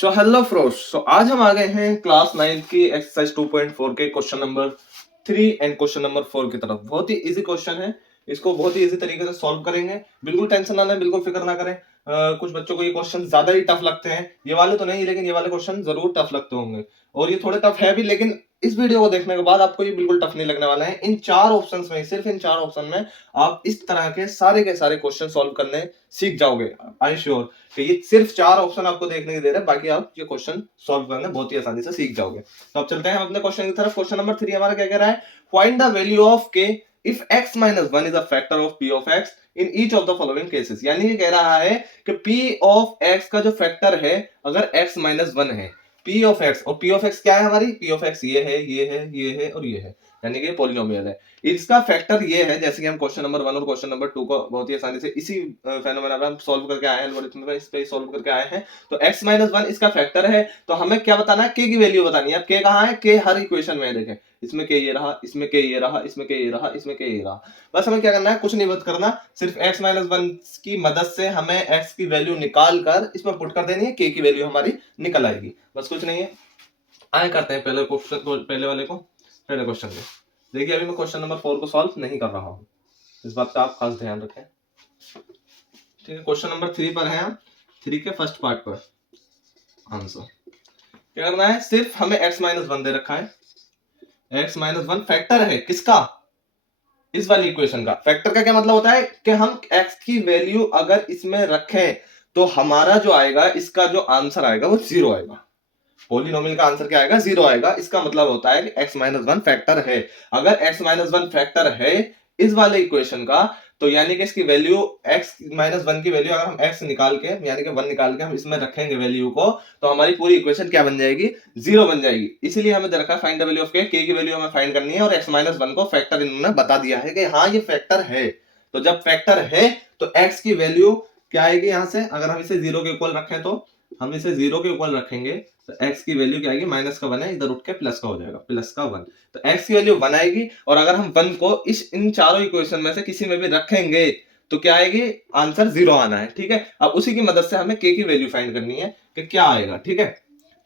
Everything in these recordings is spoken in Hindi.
So hello फ्रोश। आज हम आ गए हैं क्लास 9 की एक्सरसाइज 2.4 के question number 3 and question number 4 की तरफ। बहुत ही इजी क्वेश्चन है, इसको बहुत ही इजी तरीके से सॉल्व करेंगे। बिल्कुल टेंशन ना लें, बिल्कुल फिक्र ना करें। कुछ बच्चों को ये क्वेश्चन ज्यादा ही टफ लगते हैं, ये वाले तो नहीं, लेकिन ये वाले क्वेश्चन जरूर टफ लगते होंगे और ये थोड़े टफ है भी, लेकिन इस वीडियो को देखने के बाद आपको ये बिल्कुल टफ नहीं लगने वाला है। इन चार ऑप्शंस में, सिर्फ इन चार ऑप्शन में आप इस तरह के सारे क्वेश्चन सॉल्व करने सीख जाओगे। आई श्योर कि ये सिर्फ चार ऑप्शन आपको देखने के दे रहे हैं, बाकी आप ये क्वेश्चन सॉल्व करने बहुत ही आसानी से सीख जाओगे। तो अब चलते हैं हम अपने क्वेश्चन की तरफ। क्वेश्चन नंबर 3 हमारा क्या कह रहा है? फाइंड द वैल्यू ऑफ के if x minus 1 is a factor of p of x in each of the following cases। यानी ये कह रहा है कि p of x का जो फैक्टर है अगर x minus 1 है, p of x, और p of x क्या है हमारी? p of x ये है, ये है, ये है और ये है, यानी कि पॉलिनोमियल है। इसका फैक्टर ये है, जैसे कि हम क्वेश्चन नंबर 1 और क्वेश्चन नंबर 2 को बहुत ही आसानी से इसी फेनोमेना पे हम सॉल्व करके आए हैं, एल्गोरिथम पे इस पे सॉल्व करके आए हैं। तो x minus 1 इसका फैक्टर है, तो हमें क्या बताना है? k की वैल्यू बतानी है। अब k कहाँ है? k हर इक्वेशन में है, देखें इसमें k ये रहा, इसमें k ये रहा, इसमें k ये रहा, इसमें k ये रहा। बस हमें क्या करना है? कुछ नहीं मत करना, सिर्फ x minus 1 की मदद से हमें x की वैल्यू निकाल कर इसमें पुट कर देनी है, k की वैल्यू हमारी निकल आएगी। बस कुछ नहीं है। आए करते हैं पहले क्वेश्चन, पहले वाले को, पहले क्वेश्चन को। देखिए अभी मैं क्वेश्चन नंबर 4 को सॉल्व नहीं कर रहा हूं, इस बात का आप खास ध्यान रखें। ठीक है, क्वेश्चन नंबर 3 पर है, 3 के फर्स्ट पार्ट पर आंसर क्या करना है? सिर्फ हमें x minus 1 दे रखा है, x minus 1 फैक्टर है किसका? इस वाली इक्वेशन का। फैक्टर का क्या मतलब होता है कि हम x की वैल्यू अगर इसमें रखें तो हमारा जो आएगा, इसका जो आंसर आएगा वो 0 आएगा। पॉलिनोमियल का आंसर क्या आएगा? 0 आएगा। इसका मतलब होता है कि x minus 1 फैक्टर है। अगर x minus 1 फैक्टर है इस वाले इक्वेशन का, तो यानी कि इसकी वैल्यू x minus 1 की वैल्यू अगर हम x निकाल के, यानी कि 1 निकाल के हम इसमें रखेंगे वैल्यू को, तो हमारी पूरी इक्वेशन क्या बन जाएगी? 0 बन जाएगी। इसीलिए हमें दे रखा है find the value of k की वैल्यू हमें फाइंड करनी है, और x minus 1 को फैक्टर इन्होंने बता दिया है कि हाँ ये फैक्टर है। तो जब फैक्टर है तो x की वैल्यू क्या आएगी? यहां से अगर हम इसे 0 के इक्वल रखें, तो हम इसे 0 के इक्वल रखेंगे तो x की वैल्यू क्या आएगी? माइनस का 1 है, इधर उठ के प्लस का हो जाएगा, प्लस का 1। तो x की वैल्यू 1 आएगी, और अगर हम 1 को इन चारों इक्वेशन में से किसी में भी रखेंगे तो क्या आएगी? आंसर 0 आना है। ठीक है, अब उसी की मदद से हमें k की वैल्यू फाइंड करनी है कि क्या आएगा। ठीक है,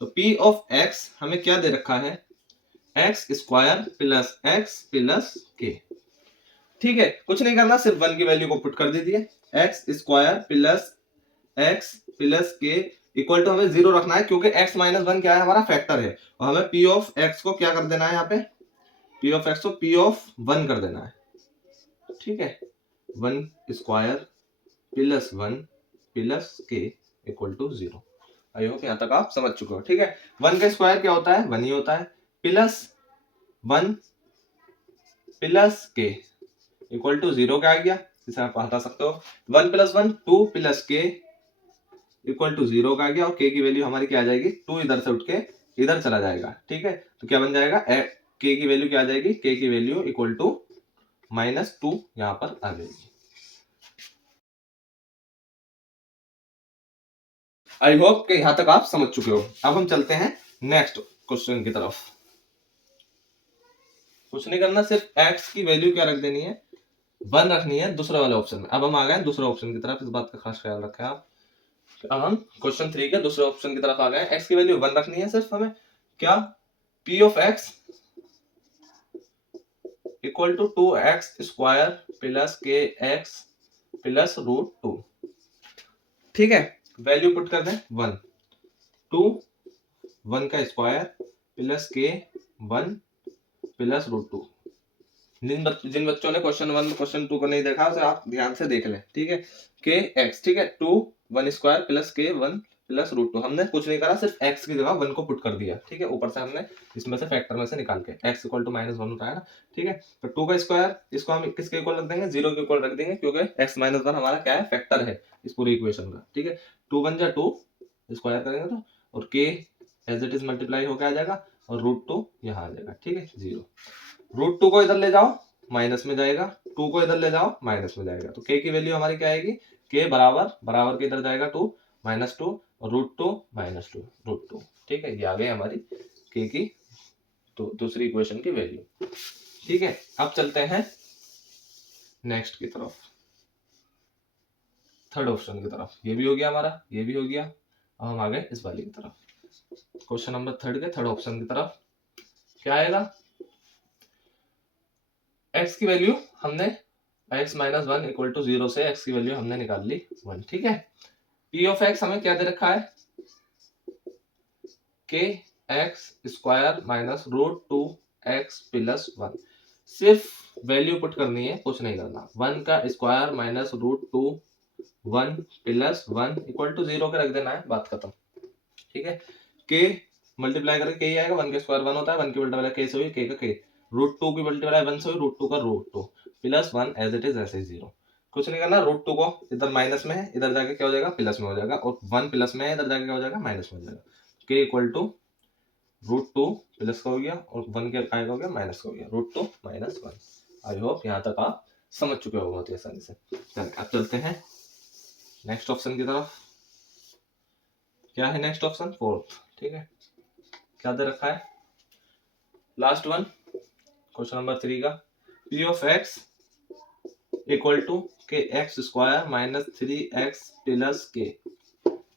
तो p ऑफ x हमें क्या दे रखा है? x square plus x plus k। ठीक है, कुछ नहीं करना, सिर्फ 1 की वैल्यू को पुट कर दीजिए। x square plus x plus k equal to हमें 0 रखना है, क्योंकि x माइनस 1 क्या है? हमारा फैक्टर है, और हमें p ऑफ x को क्या कर देना है? यहाँ पे p ऑफ x को p ऑफ 1 कर देना है। ठीक है, 1 square plus 1 plus k equal to 0। I hope यहाँ तक आप समझ चुके हो। ठीक है, 1 का स्क्वायर क्या होता है? 1 ही होता है, plus 1 plus k equal to 0 क्या आ गया? इसे आप हटा सकते हो। 1 plus 1 2 plus k equal to 0 का आ गया, और k की वैल्यू हमारी क्या आ जाएगी? 2 इधर से उठ के इधर चला जाएगा। ठीक है, तो क्या बन जाएगा? k की वैल्यू क्या आ जाएगी? k की वैल्यू इक्वल टू -2 यहां पर आ जाएगी। आई होप कि यहां तक आप समझ चुके हो। अब हम चलते हैं नेक्स्ट क्वेश्चन की तरफ। कुछ नहीं करना, सिर्फ x की वैल्यू क्या रख देनी है? 1 रखनी है दूसरे वाले ऑप्शन में। अब हम आ गए दूसरे ऑप्शन की तरफ, इस बात का खास ख्याल रखें आप। अब हम क्वेश्चन 3 के दूसरे ऑप्शन की तरफ आ गए। x की वैल्यू 1 रखनी है सिर्फ हमें। क्या? p of x equal to 2x square plus kx plus √2। ठीक है, वैल्यू पुट कर दें 1, 2 1 का स्क्वायर प्लस k 1 प्लस √2। जिन बच्चों ने क्वेश्चन 1 क्वेश्चन 2 को नहीं देखा उसे आप ध्यान से देख लें। ठीक है, kx, ठीक है, 2 1 स्क्वायर प्लस k 1 प्लस √2। हमने कुछ नहीं करा, सिर्फ x की जगह 1 को पुट कर दिया। ठीक है, ऊपर से हमने इसमें से फैक्टर में से निकाल के x इक्वल टू -1 होता है ना। ठीक है, तो 2 का स्क्वायर इसको हम किसके इक्वल रख देंगे? 0 के इक्वल रख देंगे, क्योंकि x -1 हमारा क्या है? फैक्टर है इस पूरी इक्वेशन का। ठीक है, 2 1 जा 2 स्क्वायर करेंगे तो, और k as it is multiply होकर आ जाएगा, और √2 यहाँ आ जाएगा। ठीक है, 0। √2 को इधर ले जाओ, माइनस में जाएगा, 2 को इधर ले जाओ, माइनस में जाएगा, तो k की वैल्यू हमारी क्या आएगी? k बराबर बराबर के इधर जाएगा 2 -2 और √2 -2 √2। ठीक है, ये आ गई हमारी k की तो दूसरी इक्वेशन की वैल्यू। ठीक है, अब चलते हैं नेक्स्ट की तरफ, थर्ड ऑप्शन की तरफ। ये भी हो गया हमारा, ये भी हो गया, अब हम आ गए इस वाली की तरफ, क्वेश्चन नंबर थर्ड के थर्ड ऑप्शन की तरफ। क्या आएगा, x की वैल्यू हमने x minus one equal to 0 से x की वैल्यू हमने निकाल ली 1, ठीक है। p ऑफ x हमें क्या दे रखा है, k x square minus root two x plus one. सिर्फ वैल्यू पुट करनी है, कुछ नहीं करना। 1 का square minus root two 1 plus 1 equal to 0 के रख देना है, बात खत्म, ठीक है। k मल्टीप्लाई करके k ही आएगा, 1 का स्क्वायर 1 होता है, 1 की मल्टीप्लाई k से हुई k का k, रूट टू की मल्टीप्लाई 1 से हुई रूट टू का root two plus 1 as it is ऐसे ही 0। कुछ नहीं करना, रूट टू को इधर माइनस में है, इधर जाके क्या हो जाएगा प्लस में हो जाएगा, और 1 प्लस में है, इधर जाके क्या हो जाएगा माइनस में हो जाएगा। k equal to root two plus का हो गया और 1 के आएगा हो गया माइनस का हो गया, root two minus 1। I hope यहाँ तक आप समझ चुके हो बहुत ही आसानी से। अब चलते हैं नेक्स्ट ऑप्शन की तरफ। क्या है नेक्स्ट ऑप्शन, फोर्थ, ठीक है। क्या दे रखा है, लास्ट वन क्वेश्चन नंबर 3 का, p of x equal to K X square minus 3x plus k,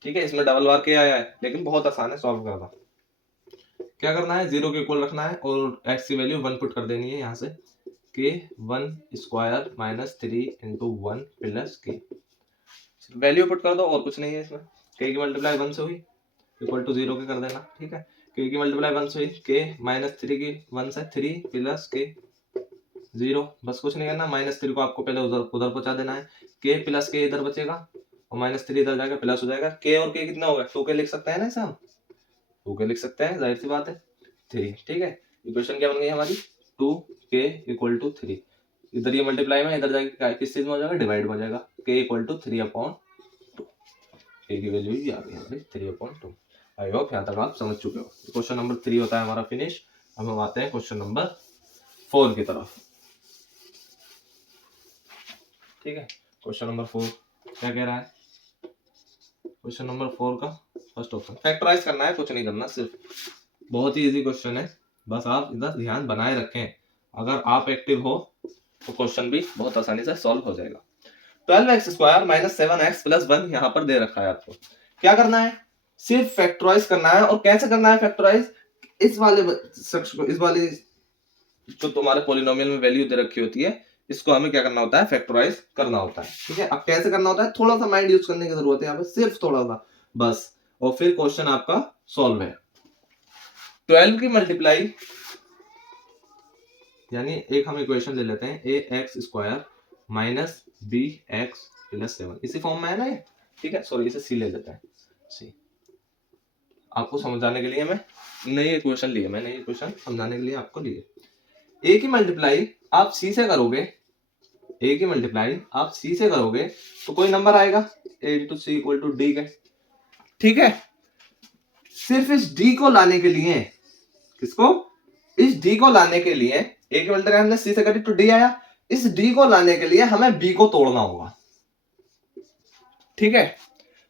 ठीक है। इसमें डबल बार के आया है, लेकिन बहुत आसान है सॉल्व करना। क्या करना है, 0 के इक्वल रखना है और x की वैल्यू 1 पुट कर देनी है यहाँ से, k 1 square minus 3 into 1 plus k, value put कर दो और कुछ नहीं है इसमें। k की मल्टीप्लाई 1 से हुई इक्वल टू 0 के कर देना, ठीक है। k की मल्टीप्लाई 1 से हुई, k माइनस 3 की 1 से 3 प्लस k 0, बस कुछ नहीं करना। माइनस 3 को आपको पहले उधर उधर पहुंचा देना है, k प्लस k इधर बचेगा और माइनस 3 इधर जाकर प्लस हो जाएगा। k और k कितना होगा, 2k लिख सकते हैं ना इसे हम, 2k लिख सकते हैं, जाहिर सी बात है 3, ठीक है। इक्वेशन क्या बन गई हमारी, 2k इक्वल टू 3, इधर ये मल्टीप्लाई में, इधर जाके किस चीज में हो जाएगा, डिवाइड में हो जाएगा। k इक्वल टू 3/2, k की वैल्यू ही आ गई हमारी 3/2। आई होप यहाँ तक आप समझ चुके हो। क्वेश्चन नंबर 3 होता है हमारा फिनिश। अब हम आते हैं क्वेश्चन नंबर 4 की तरफ, ठीक है। क्वेश्चन नंबर 4 क्या कह रहा है, क्वेश्चन नंबर 4 का फर्स्ट ऑप्शन, फैक्टराइज करना है, कुछ नहीं करना, सिर्फ बहुत ही इजी क्वेश्चन है, बस आप इधर ध्यान बनाए रखें। अगर आप एक्टिव हो तो क्वेश्चन भी बहुत आसानी से सॉल्व हो जाएगा। 12x square minus 7x plus 1 यहाँ पर दे रखा है आपको। क्या करना है, सिर्फ फैक्टराइज करना है। और कैसे करना है फैक्टराइज, इस वाले शख्स को, इस वाली जो तुम्हारे पॉलिनोमियल में वैल्यू दे रखी होती है, इसको हमें क्या करना होता है, फैक्टराइज करना होता है, ठीक है। अब कैसे करना होता है, थोड़ा सा माइंड यूज करने की जरूरत है यहाँ पे, सिर्फ थोड़ा सा बस, और फिर क्वेश्चन आपका सॉल्व है। 12 की मल्टीप्लाई, यानी एक हम इक्वेशन ले लेते हैं, A X square minus B X plus 7, इसी फॉर्म में है ना ये, ठीक है। सॉरी, इसे सी ले लेते हैं, सी। आपको समझाने के लिए मैं नई इक्वेशन लिए, मैंने ये इक्वेशन समझाने के लिए आपको लिए। ए की मल्टीप्लाई आप सी से करोगे, ए की मल्टीप्लाई आप सी से करोगे तो कोई नंबर आएगा, A into C equal to D के, ठीक है। सिर्फ इस डी को लाने के लिए, किसको, इस डी को लाने के लिए, ए की मल्टीप्लाई हमने सी से करी तो डी आया, इस डी को लाने के लिए हमें बी को तोड़ना होगा, ठीक है।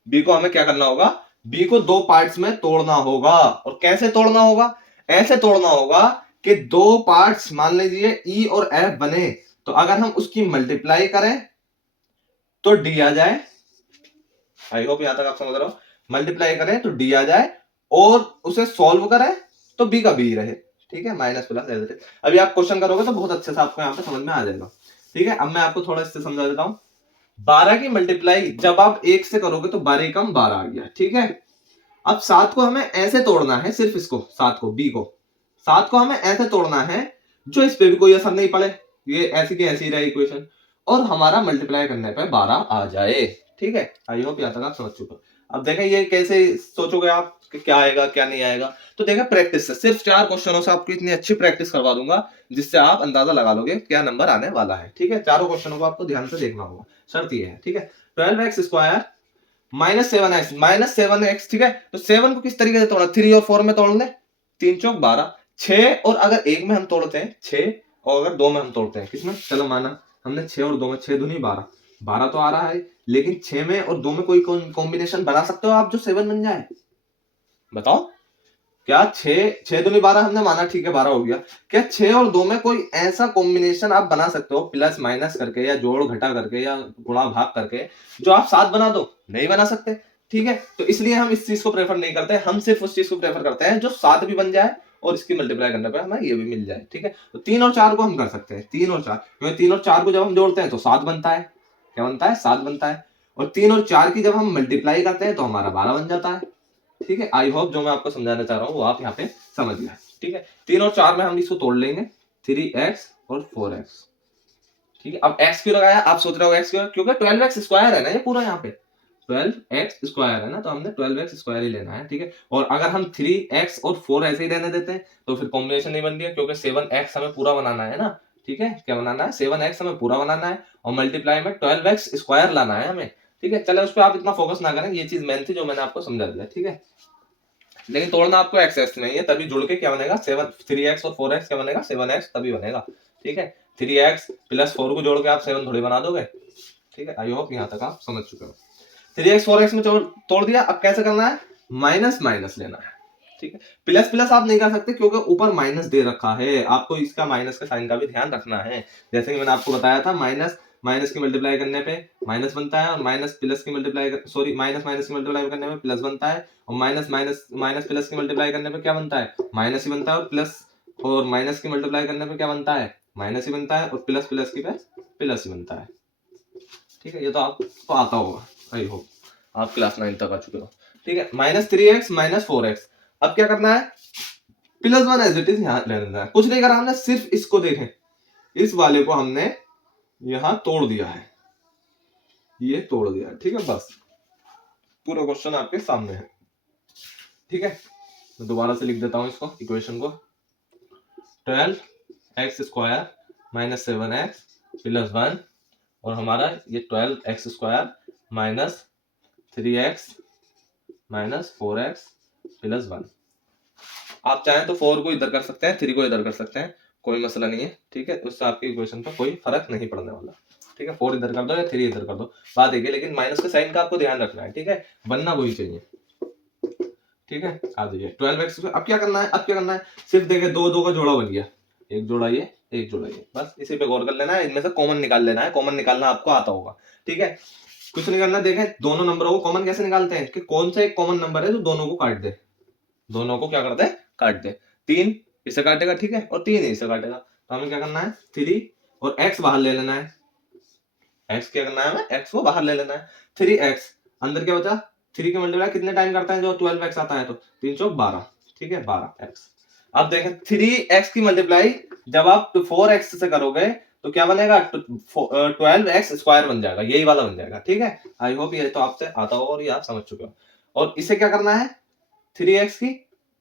बी को हमें क्या करना होगा, बी को दो पार्ट्स में तोड़ना होगा। और कैसे तोड़ना होगा, ऐसे तोड़ना होगा कि दो पार्ट्स मान लीजिए ई और एफ बने, तो अगर हम उसकी मल्टीप्लाई करें तो डी आ जाए। आई होप यहां तक आप समझ रहे हो, मल्टीप्लाई करें तो डी आ जाए और उसे सॉल्व करें तो बी का बी रहे, ठीक है, minus plus as it is. अभी आप क्वेश्चन करोगे तो बहुत अच्छे से आपको यहाँ पे समझ में आ जाएगा, ठीक है। अब मैं आपको थोड़ा इससे समझा देता हूं। 12 की मल्टीप्लाई जब आप 1 से करोगे तो 12 कम 12 आ गया, ठीक है। अब 7 को हमें ऐसे तोड़ना है, सिर्फ इसको 7 को, बी को 7 को हमें ऐसे तोड़ना है जो इस पे भी कोई असर नहीं पड़े, ये ऐसी की ऐसी रहे इक्वेशन, और हमारा मल्टीप्लाई करने पे 12 आ जाए, ठीक है। आई होप यहाँ तक आप समझ चुके हो। अब देखें ये कैसे सोचोगे आप कि क्या आएगा क्या नहीं आएगा, तो देखा प्रैक्टिस से, सिर्फ 4 क्वेश्चनों से आपको इतनी अच्छी प्रैक्टिस करवा दूंगा जिससे आप अंदाजा लगा लोगे क्या नंबर आने वाला है, ठीक है। चारों क्वेश्चनों को आपको ध्यान से देखना होगा, शर्त ये है, ठीक है। 12x स्क्वायर माइनस 7x, ठीक है। तो 7 को किस तरीके से तोड़ना, 3 और 4 में तोड़ ले, 3 चौक 12, 6 और अगर 1 में हम तोड़ते हैं 6, और अगर 2 में हम तोड़ते हैं किसमें, चलो माना हमने 6 और 2 में, 6 दूनी 12, 12 तो आ रहा है, लेकिन 6 में और 2 में कोई कॉम्बिनेशन बना सकते हो आप जो 7 बन जाए, बताओ। क्या 6 दूनी 12 हमने माना, ठीक है 12 हो गया, क्या 6 और 2 में कोई ऐसा कॉम्बिनेशन आप बना सकते हो प्लस माइनस करके या जोड़ घटा करके या गुणा भाग करके जो आप 7 बना दो, नहीं बना सकते। ठीक है, तो इसलिए हम इस चीज को प्रेफर नहीं करते, हम सिर्फ उस चीज को प्रेफर करते हैं जो 7 भी बन जाए और इसकी मल्टीप्लाई करने पे हमें ये भी मिल जाए। ठीक है, तो 3 और 4 को हम कर सकते हैं, 3 और 4, क्योंकि 3 और 4 को जब हम जोड़ते हैं तो 7 बनता है। क्या बनता है? 7 बनता है। और 3 और 4 की जब हम मल्टीप्लाई करते हैं तो हमारा 12 बन जाता है। ठीक है, आई होप जो मैं आपको समझाना चाह रहा हूँ वो आप यहाँ पे समझ गए। ठीक है, 3 और 4 में हम इसको तोड़ लेंगे, 3x और 4x। ठीक है, अब x क्यों लगाया? आप सोच रहे हो x क्यों? क्योंकि 12x स्क्वायर है ना ये पूरा, यहाँ पे 12x स्क्वायर है ना, तो हमने 12x स्क्वायर ही लेना है। ठीक है, और अगर हम 3x और 4 ऐसे ही रहने देते हैं तो फिर कॉम्बिनेशन नहीं बनती है, क्योंकि 7x हमें पूरा बनाना है ना। ठीक है, क्या बनाना है? 7x हमें पूरा बनाना है और मल्टीप्लाई में 12x स्क्वायर लाना है हमें। ठीक है, चलो उस पर आप इतना फोकस ना करें, ये चीज मेन थी जो मैंने आपको समझा दिया। ठीक है, लेकिन तोड़ना आपको एक्स एक्स में ही है, तभी जुड़ के क्या बनेगा? 3x और 4x क्या बनेगा? 7x तभी बनेगा। ठीक है, 3x प्लस 4 को जोड़ के आप 7 थोड़ी बना दोगे। ठीक है, आई होप यहाँ तक आप समझ चुके हो। 3x 4x में तोड़ दिया, अब कैसे करना है? माइनस माइनस लेना है। ठीक है, प्लस प्लस आप नहीं कर सकते क्योंकि ऊपर माइनस दे रखा है, आपको इसका माइनस के साइन का भी ध्यान रखना है। जैसे कि मैंने आपको बताया था, माइनस माइनस की मल्टीप्लाई करने पे माइनस बनता है, और माइनस प्लस की मल्टीप्लाई सॉरी माइनस माइनस की मल्टीप्लाई करने पे प्लस बनता है, और माइनस माइनस माइनस प्लस की मल्टीप्लाई करने पे क्या बनता है? माइनस ही बनता है, और प्लस और माइनस की मल्टीप्लाई करने पे क्या बनता है? माइनस ही बनता है, और प्लस प्लस की पे प्लस ही बनता है। ठीक है, ये तो आपको आता होगा, आई होप आप क्लास 9 तक आ चुके हो। ठीक है, -3x -4x, अब क्या करना है? +1 एज इट इज यहाँ ले लेना है, कुछ नहीं करा हमने, सिर्फ इसको देखें, इस वाले को हमने यहां तोड़ दिया है, ये तोड़ दिया है। ठीक है, बस पूरा क्वेश्चन आपके सामने है। ठीक है, मैं दोबारा से लिख देता हूं इसको, इक्वेशन को, 12x स्क्वायर -7x + 1, और हमारा ये 12x स्क्वायर -3x -4x + 1। आप चाहें तो 4 को इधर कर सकते हैं, 3 को इधर कर सकते हैं, कोई मसला नहीं है। ठीक है, उससे आपकी इक्वेशन पर कोई फर्क नहीं पड़ने वाला। ठीक है, 4 इधर कर दो या 3 इधर कर दो, बात एक है, लेकिन माइनस के साइन का आपको ध्यान रखना है। ठीक है, बनना वही चाहिए। ठीक है, आ जाइए 12x। अब क्या करना है? अब क्या करना है? सिर्फ देखे दो दो का जोड़ा बन गया, एक जोड़ा ये, एक जोड़ा ये, बस इसी पे गौर कर लेना है, इनमें से कॉमन निकाल लेना है, कॉमन निकालना आपको आता होगा। ठीक है, कुछ नहीं करना, देखें दोनों नंबरों को कॉमन कैसे निकालते हैं, कि कौन सा एक कॉमन नंबर है जो दोनों को काट दे, दोनों को क्या करते हैं? काट दे। 3 इसे काटेगा, ठीक है, और 3 इसे काटेगा, तो हमें क्या करना है? 3 और x बाहर ले लेना है, x क्या करना है? हमें x को बाहर ले लेना है। 3x अंदर क्या बचा? 3 के मल्टीप्लाई कितने टाइम करता है? जो 12x आता है, तो 3 चौक 12। ठीक है, 12x। अब देखें 3x की मल्टीप्लाई जब आप 4x से करोगे तो क्या बनेगा? 12x स्क्वायर बन जाएगा, यही वाला बन जाएगा। ठीक है, आई होप ये तो आपसे आता हो और ये आप समझ चुके हो। और इसे क्या करना है? 3x की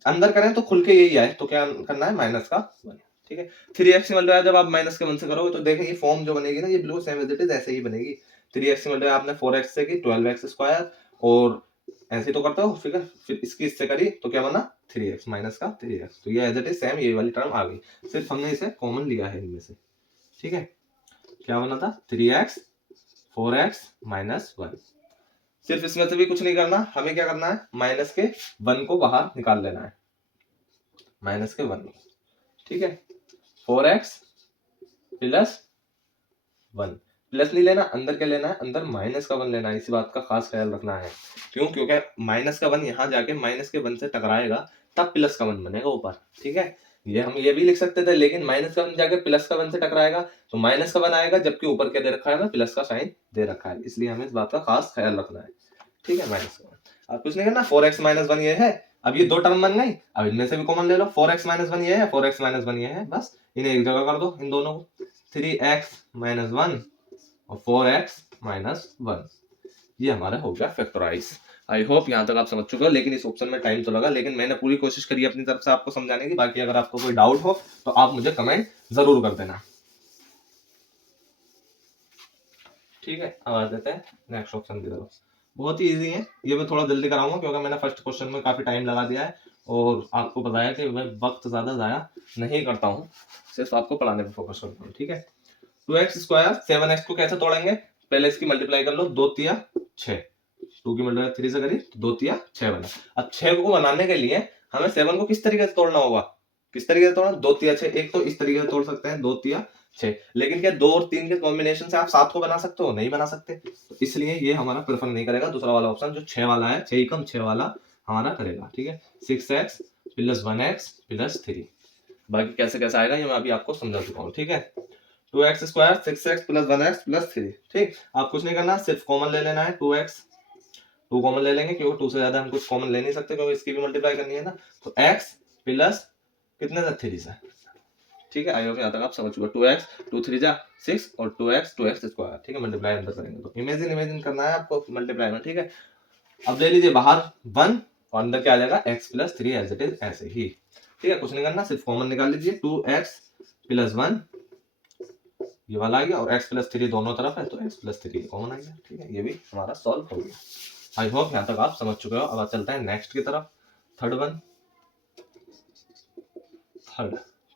अंदर करें तो खुल के यही आए, तो क्या करना है? माइनस का 1। ठीक है, 3x की मल्टीप्लाई जब आप माइनस के 1 से करोगे तो देखें ये फॉर्म जो बनेगी ना, ये बिल्कुल सेम एज इट इज ऐसे ही बनेगी। 3x की मल्टीप्लाई आपने 4x से की, 12x स्क्वायर, और ऐसे तो करते हो, फिर इसकी इससे करी तो क्या बना? 3x माइनस का 3x, तो ये एज इट इज सेम ये वाली टर्म आ गई, सिर्फ हमने इसे कॉमन लिया है इनमें से। ठीक है, क्या बना था? 3x 4x -1। सिर्फ इसमें से भी कुछ नहीं करना, हमें क्या करना है? माइनस के 1 को बाहर निकाल लेना है, माइनस के 1। ठीक है, 4x + 1, प्लस नहीं लेना, अंदर क्या लेना है? अंदर माइनस का 1 लेना है, इसी बात का खास ख्याल रखना है। क्यों? क्योंकि माइनस का 1 यहाँ जाके माइनस के 1 से टकराएगा, तब प्लस का 1 बनेगा ऊपर। ठीक है, ये हम ये भी लिख सकते थे, लेकिन माइनस का 1 जाके प्लस का 1 से टकराएगा तो माइनस का 1 आएगा, जबकि ऊपर क्या दे रखा है? हमें प्लस का साइन दे रखा है, इसलिए हमें इस बात का खास ख्याल रखना है। ठीक है, माइनस का 1 अब कुछ नहीं करना, 4x -1 ये है, अब ये दो टर्म बन गई, अब इनमें से भी कॉमन ले लो, 4x -1 ये है, 4x -1 ये है, बस इन्हें एक जगह कर दो, इन दोनों को, 3x -1 और 4x -1, ये हमारा हो गया फैक्टराइज। आई होप यहाँ तक आप समझ चुके हो, लेकिन इस ऑप्शन में टाइम तो लगा, लेकिन मैंने पूरी कोशिश करी अपनी तरफ से आपको समझाने की। बाकी अगर आपको कोई डाउट हो तो आप मुझे कमेंट जरूर कर देना। ठीक है, अब आ जाते हैं नेक्स्ट ऑप्शन की तरफ। बहुत ही इजी है, ये मैं थोड़ा जल्दी कराऊंगा क्योंकि मैंने फर्स्ट क्वेश्चन में काफी टाइम लगा दिया है, और आपको बताया कि मैं वक्त ज्यादा जाया नहीं करता हूँ, सिर्फ आपको पढ़ाने पर फोकस करता हूँ। ठीक है, 2x स्क्वायर 7x को कैसे तोड़ेंगे? पहले इसकी मल्टीप्लाई कर लो, 2 तिया 6, 2 की मल्टीप्लाई 3 से करी तो 2 तिया 6 बना। अब 6 को बनाने के लिए हमें 7 को किस तरीके से तोड़ना होगा? किस तरीके से तोड़ना? 2 तिया 6, एक तो इस तरीके से तोड़ सकते हैं, 2 तिया 6। लेकिन क्या 2 और 3 के कॉम्बिनेशन से आप 7 को बना सकते हो? नहीं बना सकते। तो इसलिए ये हमारा प्रेफर नहीं करेगा दूसरा वाला ऑप्शन जो 6 वाला है, 6 एकम 6 वाला हमारा करेगा। ठीक है, 6x प्लस 1x प्लस 3। बाकी कैसे कैसे आएगा ये मैं अभी आपको समझा चुका हूँ। ठीक है, 2x square 6x plus 1x plus 3। ठीक, आप कुछ नहीं करना, सिर्फ कॉमन ले लेना है 2x, 2 कॉमन ले लेंगे क्योंकि 2 से ज्यादा हम कुछ कॉमन ले नहीं सकते क्योंकि इसकी भी मल्टीप्लाई करनी है ना। तो x प्लस कितने से 3 से। ठीक है, आई होप यहाँ तक आप समझ चुके। 2x 2 3 जा 6 और 2x स्क्वायर। ठीक है, मल्टीप्लाई अंदर करेंगे तो इमेजिन करना है आपको मल्टीप्लाई में। ठीक है, अब ले लीजिए बाहर 1 और अंदर क्या आ जाएगा x plus 3 as it is ऐसे ही। ठीक है, कुछ नहीं करना, सिर्फ कॉमन निकाल लीजिए। 2x प्लस 1 ये वाला आ गया और x प्लस 3 दोनों तरफ है तो x प्लस 3 कॉमन आ गया। ठीक है, ये भी हमारा सॉल्व हो गया। आई होप यहाँ तक आप समझ चुके हो। अब चलते हैं नेक्स्ट की तरफ, थर्ड वन।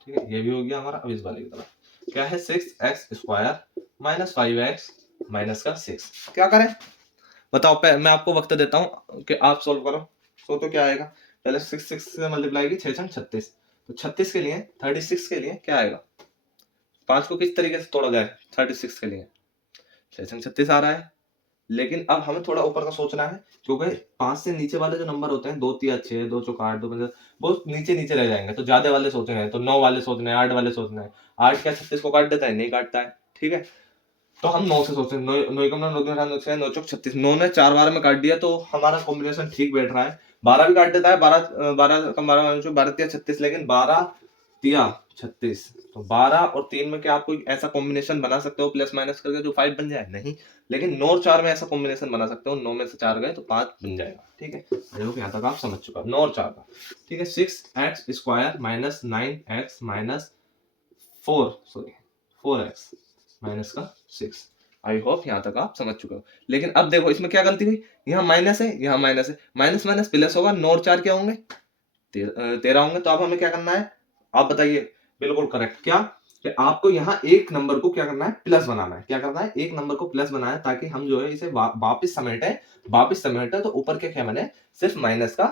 ठीक है, ये भी हो गया हमारा। अब इस वाले की तरफ क्या है, 6x square minus 5x minus का 6। क्या करें बताओ, मैं आपको वक्त देता हूँ कि आप सोल्व करो। तो क्या आएगा, पहले 6 से मल्टीप्लाई की 6 36, तो 36 के लिए 36 के लिए क्या आएगा, 5 को किस तरीके से तोड़ा जाए 36 के लिए, 6 36 आ रहा है। लेकिन अब हमें थोड़ा ऊपर का सोचना है क्योंकि 5 से नीचे वाले जो नंबर होते हैं 2 3 6 2 4 8 2 15 वो नीचे नीचे रह जाएंगे। तो ज्यादा वाले सोचने हैं तो 9 वाले सोचने हैं, 8 वाले सोचने हैं। 8 क्या 36 को काट देता है? नहीं काटता है। ठीक है, तो हम 9 से सोचते हैं। 9 चौक 36, 9 ने 4 बार में काट दिया तो हमारा कॉम्बिनेशन ठीक बैठ रहा है। 12 भी काट देता है, 12 कम 12 तिया 36, लेकिन 12 तिया 36, तो 12 और 3 में क्या आप कोई ऐसा कॉम्बिनेशन बना सकते हो प्लस माइनस करके जो 5 बन जाए? नहीं। लेकिन 9 और 4 में ऐसा कॉम्बिनेशन बना सकते हो, 9 में से 4 गए तो 5 बन जाएगा। ठीक है, यहाँ तक आप समझ चुका 9 और 4 का। ठीक है, 6x square minus 9x minus 4x minus का 6। आई होप यहाँ तक आप समझ चुके हो। लेकिन अब देखो इसमें क्या गलती हुई, यहाँ माइनस है, यहाँ माइनस है, माइनस माइनस प्लस होगा, 9 और 4 क्या होंगे 13 होंगे। तो अब हमें क्या करना है, आप बताइए। बिल्कुल करेक्ट, क्या कि आपको यहाँ एक नंबर को क्या करना है, प्लस बनाना है। क्या करना है, एक नंबर को प्लस बनाना है ताकि हम जो है इसे वापिस समेटे तो ऊपर के क्या बने, सिर्फ माइनस का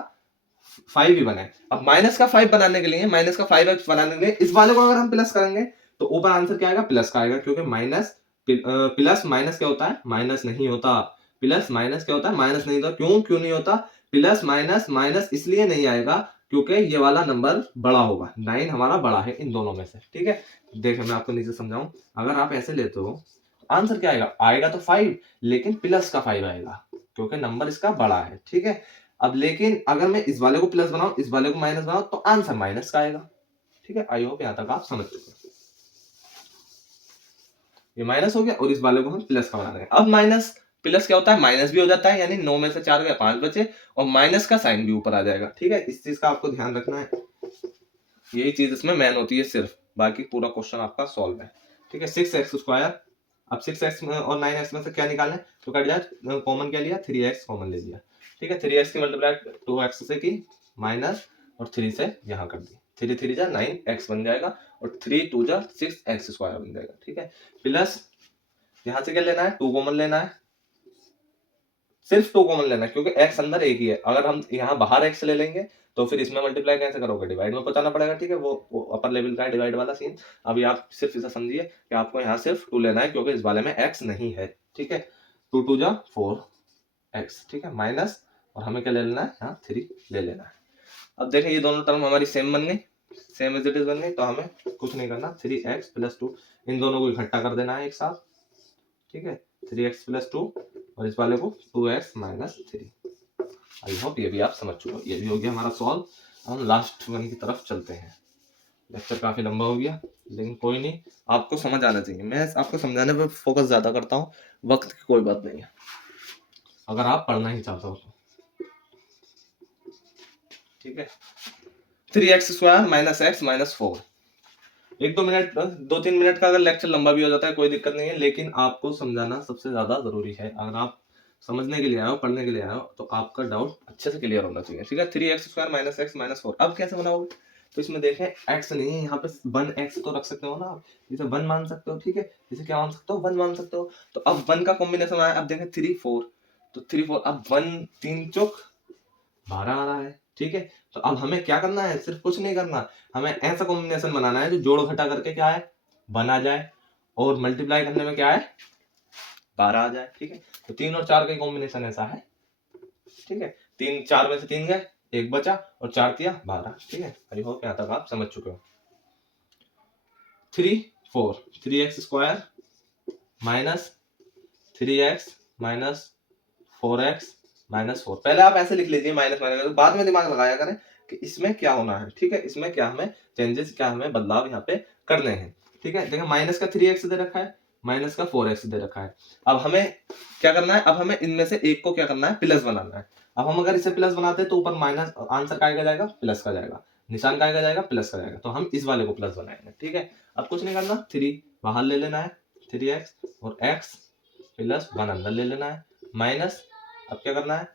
5 ही बने। अब माइनस का 5 बनाने के लिए, माइनस का 5x बनाने के लिए इस वाले को अगर हम प्लस करेंगे तो ऊपर आंसर क्या आएगा, प्लस का आएगा। क्योंकि माइनस प्लस माइनस क्या होता है, माइनस नहीं होता। प्लस माइनस क्या होता है, माइनस नहीं होता। क्यों नहीं होता, प्लस माइनस माइनस इसलिए नहीं आएगा क्योंकि ये वाला नंबर बड़ा होगा। 9 हमारा बड़ा है इन दोनों में से। ठीक है, देखिए मैं आपको नीचे समझाऊं। अगर आप ऐसे लेते हो आंसर क्या आएगा, आएगा तो 5 लेकिन प्लस का 5 आएगा क्योंकि नंबर इसका बड़ा है। ठीक है, अब लेकिन अगर मैं इस वाले को प्लस बनाऊं, इस वाले को माइनस बनाऊं तो आंसर माइनस का आएगा। ठीक है, आई होप यहाँ तक आप समझ चुके हो। ये माइनस हो गया और इस वाले को हम प्लस का बना देंगे। अब माइनस प्लस क्या होता है, माइनस भी हो जाता है, यानी 9 में से 4 गए 5 बचे और माइनस का साइन भी ऊपर आ जाएगा। ठीक है, इस चीज का आपको ध्यान रखना है, यही चीज इसमें मेन होती है सिर्फ, बाकी पूरा क्वेश्चन आपका सॉल्व है। ठीक है, 6x स्क्वायर, अब 6x और 9x में से क्या निकालना है, तो कट जाए, कॉमन क्या लिया 3x कॉमन ले लिया। ठीक है, 3x की मल्टीप्लाई 2x से की माइनस और 3 से यहाँ कर दी, 3 3 जा 9x बन जाएगा और 3 2 जा 6x स्क्वायर बन जाएगा। ठीक है, प्लस यहाँ से क्या लेना है, 2 कॉमन लेना है, सिर्फ 2 कॉमन लेना है क्योंकि x अंदर एक ही है। अगर हम यहाँ बाहर x ले लेंगे तो फिर इसमें मल्टीप्लाई कैसे करोगे, डिवाइड में पहुंचाना पड़ेगा। ठीक है, वो अपर लेवल का है डिवाइड वाला सीन। अभी आप सिर्फ इसे समझिए कि आपको यहाँ सिर्फ 2 लेना है क्योंकि इस वाले में x नहीं है। ठीक है, 2 2 जा 4x। ठीक है, माइनस और हमें क्या ले लेना है, यहाँ 3 ले लेना है। अब देखें ये दोनों टर्म हमारी सेम बन गई, सेम एज इट इज बन गई, तो हमें कुछ नहीं करना, 3x प्लस 2 इन दोनों को इकट्ठा कर देना है एक साथ। ठीक है, 3x प्लस 2 और इस वाले को 2x माइनस 3। आई होप ये भी आप समझ चुके हो। ये भी हो गया हमारा सॉल्व। हम लास्ट वन की तरफ चलते हैं। लेक्चर काफी लंबा हो गया लेकिन कोई नहीं, आपको समझ आना चाहिए। मैं आपको समझाने पर फोकस ज्यादा करता हूँ, वक्त की कोई बात नहीं है अगर आप पढ़ना ही चाहते हो तो। ठीक है, 3x square minus x minus 4। 1-2 minute 2-3 minute का अगर लेक्चर लंबा भी हो जाता है कोई दिक्कत नहीं है, लेकिन आपको समझाना सबसे ज्यादा जरूरी है। अगर आप समझने के लिए आए हो, पढ़ने के लिए आए हो, तो आपका डाउट अच्छे से क्लियर होना चाहिए। ठीक है, 3x square minus x minus 4 अब कैसे बनाओगे, तो इसमें देखें x नहीं है, यहाँ पे 1x तो रख सकते हो ना आप, इसे 1 मान सकते हो। ठीक है, इसे क्या मान सकते हो, 1 मान सकते हो। तो अब 1 का कॉम्बिनेशन आया, अब देखें 3 4, तो 3 4, अब 1 3 चौक 12 आ रहा है। ठीक है, तो अब हमें क्या करना है, सिर्फ कुछ नहीं करना, हमें ऐसा कॉम्बिनेशन बनाना है जो जोड़ घटा करके क्या है, 1 आ जाए। और मल्टीप्लाई करने में क्या है 12 आ जाए, ठीक है। तो 3 और 4 का कॉम्बिनेशन ऐसा है, ठीक है। 3 4 में से 3 गए, 1 बचा और 4 दिया 12, ठीक है। आई होप यहाँ तक आप समझ चुके हो। 3 4 3x square minus 3x minus 4x minus 4, पहले आप ऐसे लिख लीजिए माइनस माइनस, बाद में दिमाग लगाया करें कि इसमें क्या होना है, ठीक है। इसमें क्या हमें चेंजेस, क्या हमें बदलाव यहाँ पे करने हैं, ठीक है। देखिए माइनस का 3x दे रखा है, माइनस का 4x दे रखा है। अब हमें क्या करना है, अब हमें इनमें से एक को क्या करना है, प्लस बनाना है। अब हम अगर इसे प्लस बनाते हैं तो ऊपर माइनस, आंसर का आएगा जाएगा प्लस का जाएगा, निशान का आएगा जाएगा प्लस का जाएगा, तो हम इस वाले को प्लस बनाएंगे, ठीक है। अब कुछ नहीं करना, 3 बाहर ले लेना है, 3x और x प्लस 1 अंदर ले लेना है, माइनस, अब क्या करना है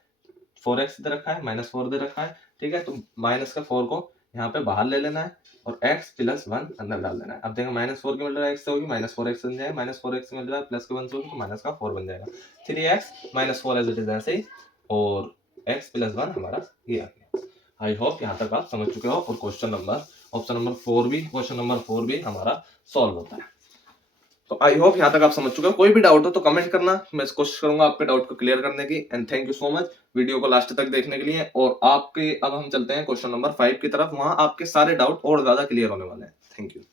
4x दे रखा है, माइनस 4 दे रखा है, ठीक है। तो माइनस का 4 को यहाँ पे बाहर ले लेना है और x प्लस 1 अंदर डाल देना है। अब देखो माइनस 4 की मल्टीप्लाई x से होगी, माइनस 4x बन जाएगा, माइनस 4x की मल्टीप्लाई प्लस के 1 से होगी तो माइनस का 4 बन जाएगा। 3x minus 4 as it is ऐसे ही, और x प्लस 1 हमारा ये आ गया। आई होप यहाँ तक आप समझ चुके हो। और क्वेश्चन नंबर, ऑप्शन नंबर 4 भी, क्वेश्चन नंबर 4 भी हमारा सॉल्व होता है। तो आई होप यहाँ तक आप समझ चुके हो। कोई भी डाउट हो तो कमेंट करना, मैं कोशिश करूंगा आपके डाउट को क्लियर करने की। And thank you so much video को लास्ट तक देखने के लिए। और आपके अब हम चलते हैं क्वेश्चन नंबर 5 की तरफ, वहां आपके सारे डाउट और ज्यादा क्लियर होने वाले हैं। Thank you.